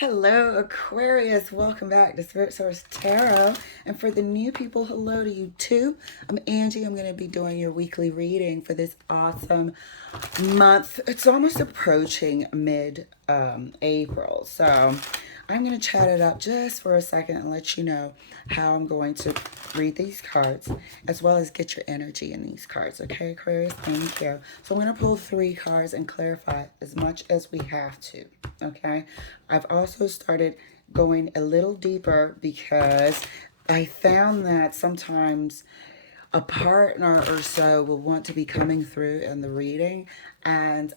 Hello, Aquarius. Welcome back to Spirit Source Tarot. And for the new people, hello to you too. I'm Angie. I'm going to be doing your weekly reading for this awesome month. It's almost approaching mid-April. So I'm going to chat it up just for a second and let you know how I'm going to read these cards as well as get your energy in these cards. Okay, Aquarius? Thank you. So I'm going to pull 3 cards and clarify as much as we have to. Okay? I've also started going a little deeper because I found that sometimes a partner or so will want to be coming through in the reading, and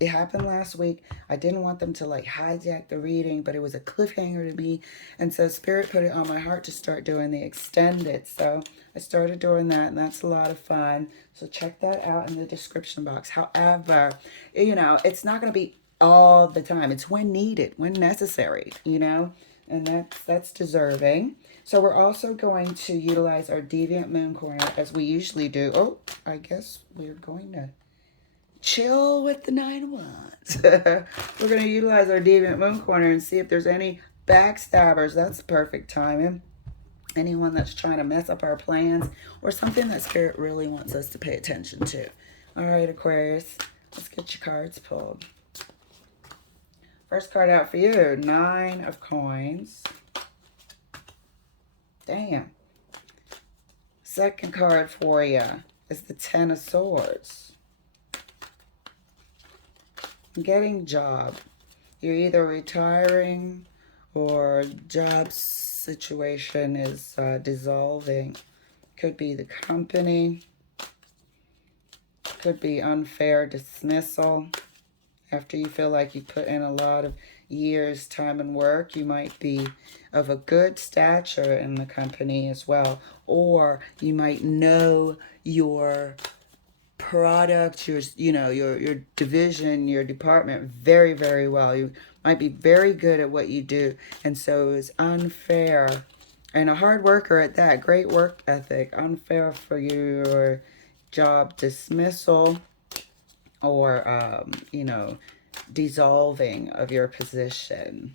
it happened last week. I didn't want them to like hijack the reading, but it was a cliffhanger to me, and so Spirit put it on my heart to start doing the extended. So I started doing that, and that's a lot of fun. So check that out in the description box. However, it's not going to be all the time. It's when needed, when necessary, and that's deserving. So we're also going to utilize our Deviant Moon Corner as we usually do. Oh, I guess we're going to chill with the Nine of Wands. We're going to utilize our Deviant Moon Corner and see if there's any backstabbers. That's perfect timing. Anyone that's trying to mess up our plans or something that Spirit really wants us to pay attention to. All right, Aquarius, let's get your cards pulled. First card out for you, 9 of Coins. Damn. Second card for you is the 10 of Swords. Getting job. You're either retiring or job situation is dissolving. Could be the company. Could be unfair dismissal. After you feel like you put in a lot of years, time, and work, you might be of a good stature in the company as well. Or you might know your product, your division, your department very, very well. You might be very good at what you do. And so it's unfair. And a hard worker at that, great work ethic, unfair for your job dismissal or, dissolving of your position.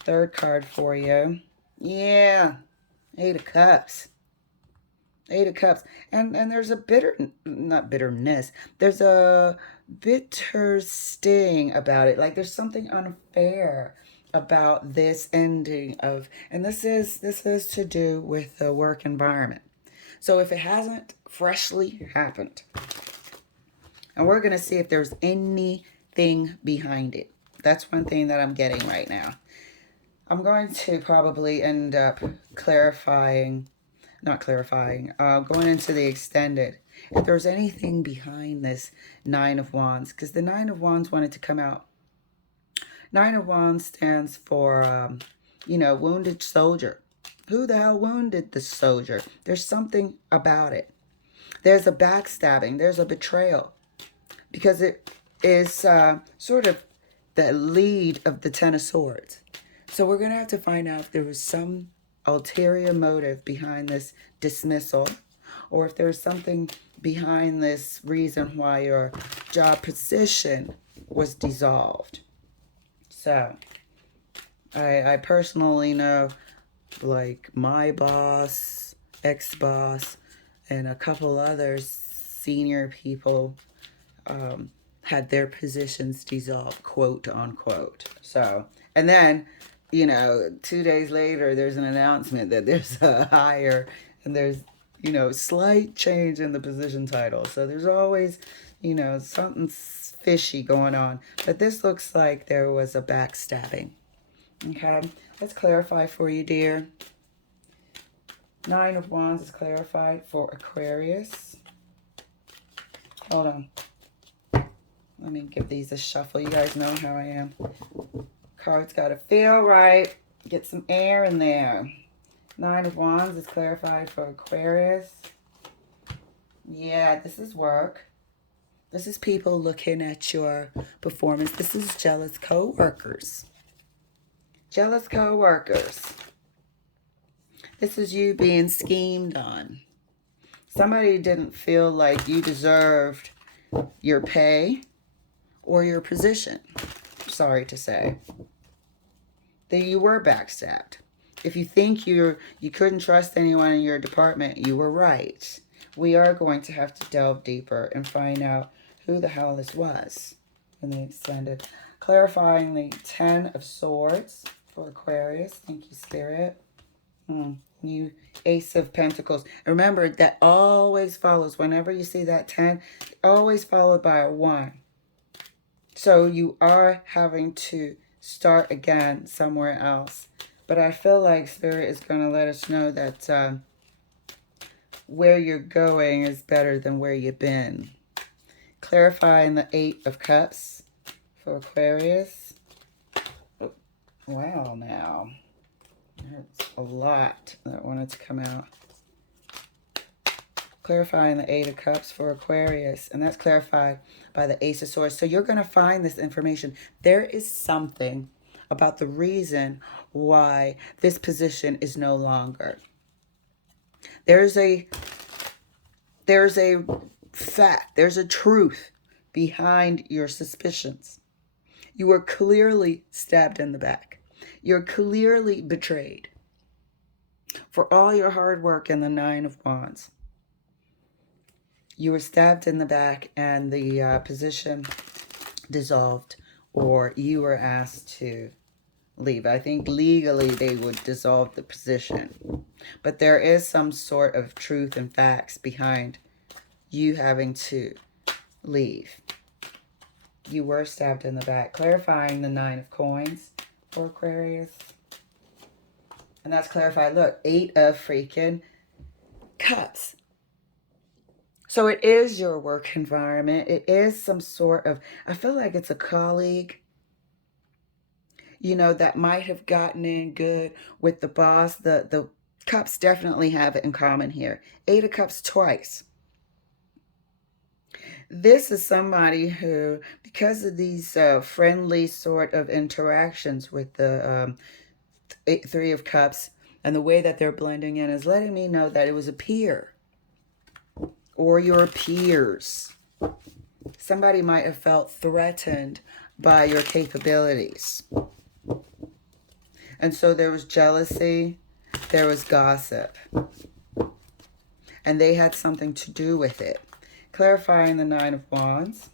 Third card for you. Yeah, 8 of Cups. 8 of Cups. And there's a not bitterness. There's a bitter sting about it. Like there's something unfair about this ending of, and this is to do with the work environment. So if it hasn't freshly happened, and we're going to see if there's anything behind it. That's one thing that I'm getting right now. I'm going to probably end up going into the extended. If there's anything behind this 9 of Wands, because the 9 of Wands wanted to come out. 9 of Wands stands for, wounded soldier. Who the hell wounded the soldier? There's something about it. There's a backstabbing. There's a betrayal. Because it is sort of the lead of the 10 of Swords. So we're going to have to find out if there was some ulterior motive behind this dismissal, or if there's something behind this reason why your job position was dissolved. So I personally know, like my boss, ex-boss, and a couple others, senior people, had their positions dissolved, quote unquote. So, and then, 2 days later, there's an announcement that there's a hire and there's, slight change in the position title. So there's always, something fishy going on. But this looks like there was a backstabbing. Okay, let's clarify for you, dear. 9 of Wands is clarified for Aquarius. Hold on. Let me give these a shuffle. You guys know how I am. Cards got to feel right. Get some air in there. 9 of Wands is clarified for Aquarius. Yeah, this is work. This is people looking at your performance. This is jealous co-workers. Jealous co-workers. This is you being schemed on. Somebody didn't feel like you deserved your pay or your position, sorry to say. that you were backstabbed. If you think you couldn't trust anyone in your department, you were right. We are going to have to delve deeper and find out who the hell this was in the extended. Clarifying the 10 of Swords for Aquarius. Thank you, Spirit. New Ace of Pentacles. Remember, that always follows. Whenever you see that 10, always followed by a 1. So you are having to start again somewhere else. But I feel like Spirit is going to let us know that where you're going is better than where you've been. Clarifying the 8 of Cups for Aquarius. Oh, wow, now. That's a lot that wanted to come out. Clarifying the 8 of Cups for Aquarius. And that's clarified by the Ace of Swords. So you're going to find this information. There is something about the reason why this position is no longer. There's a fact, there's a truth behind your suspicions. You were clearly stabbed in the back. You're clearly betrayed for all your hard work in the 9 of Wands. You were stabbed in the back and the position dissolved, or you were asked to leave. I think legally they would dissolve the position. But there is some sort of truth and facts behind you having to leave. You were stabbed in the back. Clarifying the 9 of Coins for Aquarius. And that's clarified. Look, 8 of freaking Cups. So it is your work environment. It is some sort of, I feel like it's a colleague, you know, that might have gotten in good with the boss. The Cups definitely have it in common here. 8 of Cups twice. This is somebody who, because of these friendly sort of interactions with the 3 of Cups and the way that they're blending in, is letting me know that it was a peer or your peers. Somebody might have felt threatened by your capabilities. And so there was jealousy, there was gossip, and they had something to do with it. Clarifying the 9 of Wands.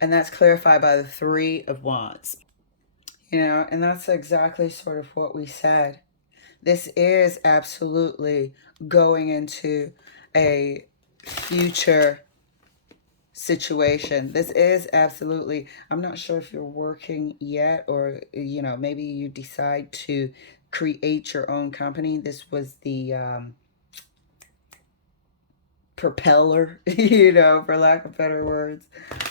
And that's clarified by the 3 of Wands. You know, and that's exactly sort of what we said. This is absolutely going into a future situation. This is absolutely, I'm not sure if you're working yet, or, you know, maybe you decide to create your own company. This was the propeller, you know, for lack of better words.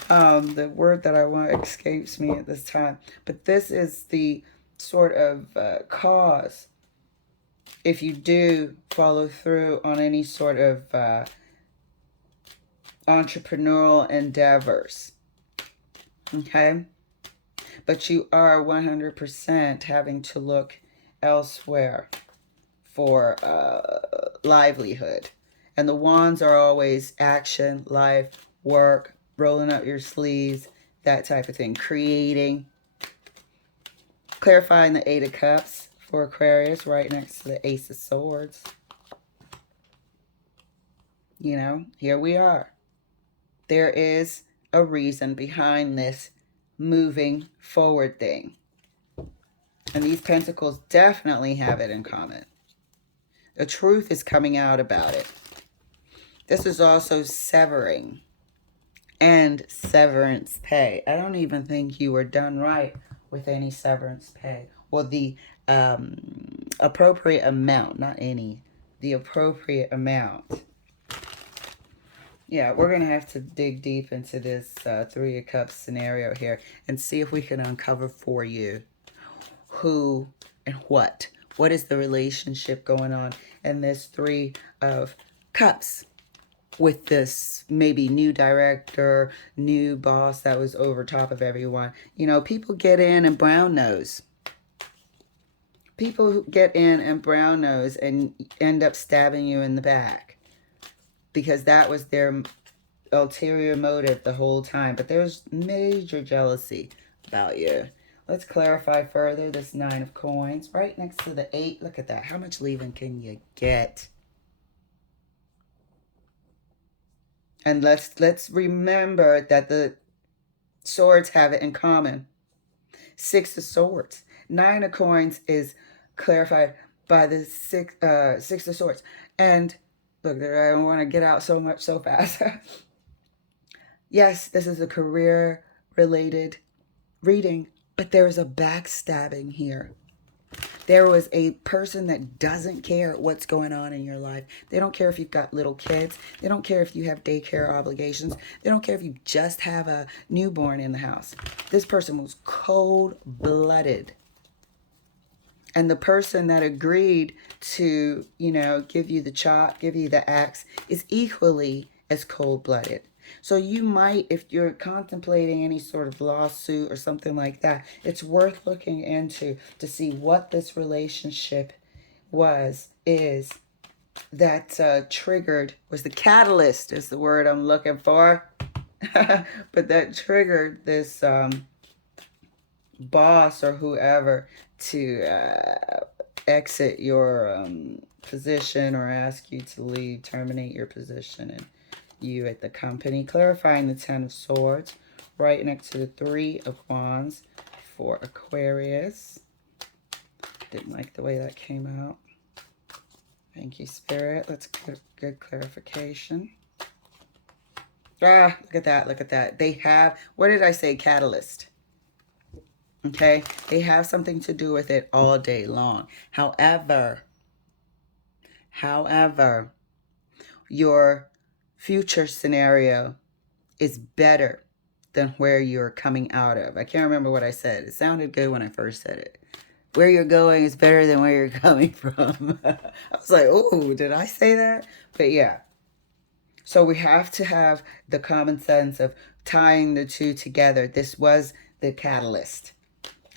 The word that I want escapes me at this time. But this is the sort of cause, if you do follow through on any sort of entrepreneurial endeavors. Okay? But you are 100% having to look elsewhere for livelihood. And the wands are always action, life, work, rolling up your sleeves, that type of thing. Creating. Clarifying the 8 of Cups for Aquarius, right next to the Ace of Swords. You know, here we are. There is a reason behind this moving forward thing. And these pentacles definitely have it in common. The truth is coming out about it. This is also severing and severance pay. I don't even think you were done right with any severance pay. Well, the appropriate amount, not any, the appropriate amount. Yeah, we're going to have to dig deep into this 3 of Cups scenario here and see if we can uncover for you who and what. What is the relationship going on in this 3 of Cups with this maybe new director, new boss that was over top of everyone. You know, people get in and brown nose. People who get in and brown nose and end up stabbing you in the back because that was their ulterior motive the whole time. But there's major jealousy about you. Let's clarify further this 9 of coins right next to the 8. Look at that. How much leaving can you get? And let's remember that the swords have it in common. 6 of swords. 9 of coins is clarified by the 6 of swords. And look, I don't want to get out so much so fast. Yes, this is a career related reading, but there is a backstabbing here. There was a person that doesn't care what's going on in your life. They don't care if you've got little kids. They don't care if you have daycare obligations. They don't care if you just have a newborn in the house. This person was cold-blooded. And the person that agreed to, give you the chop, give you the axe, is equally as cold-blooded. So you might, if you're contemplating any sort of lawsuit or something like that, it's worth looking into to see what this relationship is that triggered, was the catalyst is the word I'm looking for. But that triggered this boss or whoever to exit your position or ask you to leave, terminate your position and you at the company. Clarifying the 10 of swords right next to the 3 of wands for Aquarius. Didn't like the way that came out. Thank you, Spirit. Let's get good clarification. Look at that, look at that. They have, what did I say, catalyst? Okay, they have something to do with it all day long. However, your future scenario is better than where you're coming out of. I can't remember what I said. It sounded good when I first said it. Where you're going is better than where you're coming from. I was like, oh, did I say that? But yeah. So we have to have the common sense of tying the two together. This was the catalyst.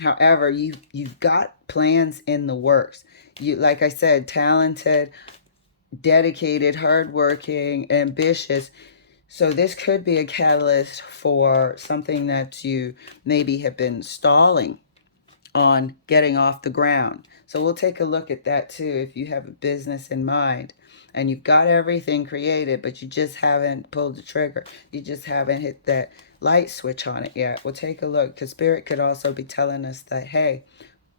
However, you've got plans in the works. You, like I said, talented, dedicated, hardworking, ambitious. So this could be a catalyst for something that you maybe have been stalling on getting off the ground. So we'll take a look at that too. If you have a business in mind and you've got everything created, but you just haven't pulled the trigger, you just haven't hit that light switch on it yet, we'll take a look, because Spirit could also be telling us that, hey,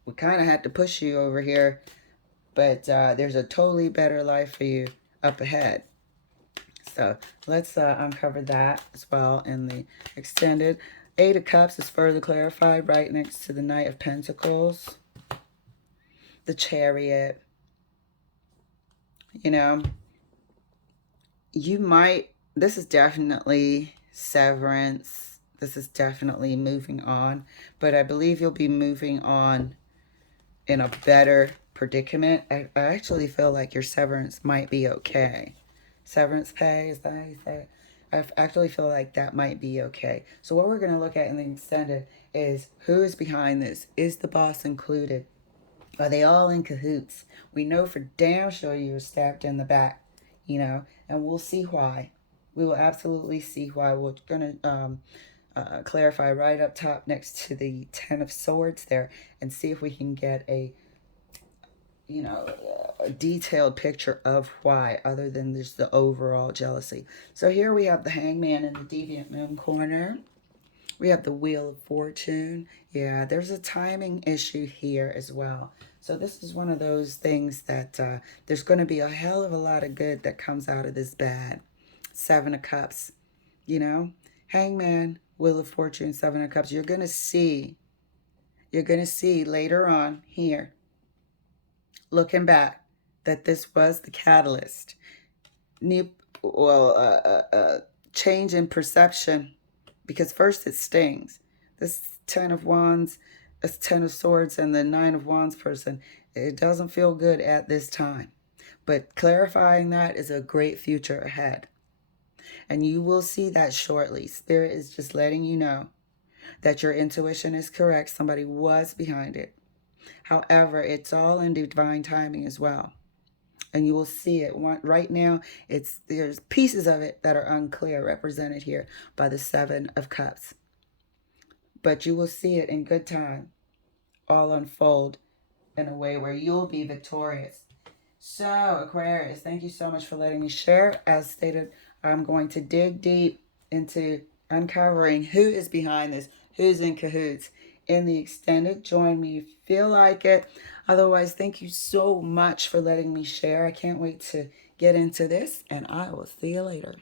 we kind of had to push you over here, but there's a totally better life for you up ahead. So let's uncover that as well in the extended. 8 of Cups is further clarified right next to the Knight of Pentacles. The Chariot. You might, this is definitely severance. This is definitely moving on. But I believe you'll be moving on in a better predicament. I actually feel like your severance might be okay. Severance pay, is that how you say it? I actually feel like that might be okay. So what we're going to look at in the extended is who is behind this. Is the boss included? Are they all in cahoots? We know for damn sure you were stabbed in the back, and we'll see why. We will absolutely see why. We're going to clarify right up top next to the 10 of swords there and see if we can get a detailed picture of why, other than just the overall jealousy. So here we have the Hangman in the Deviant Moon corner. We have the Wheel of Fortune. Yeah, there's a timing issue here as well. So this is one of those things that there's going to be a hell of a lot of good that comes out of this bad. 7 of Cups, Hangman, Wheel of Fortune, 7 of Cups. You're going to see later on here, looking back, that this was the catalyst. Change in perception, because first it stings. This 10 of Wands, this 10 of Swords, and the 9 of Wands person, it doesn't feel good at this time. But clarifying that is a great future ahead. And you will see that shortly. Spirit is just letting you know that your intuition is correct. Somebody was behind it. However, it's all in divine timing as well. And you will see it. Right now, there's pieces of it that are unclear, represented here by the 7 of Cups. But you will see it in good time. all unfold in a way where you'll be victorious. So, Aquarius, thank you so much for letting me share. As stated, I'm going to dig deep into uncovering who is behind this, who's in cahoots in the extended. Join me if you feel like it. Otherwise, thank you so much for letting me share. I can't wait to get into this, and I will see you later.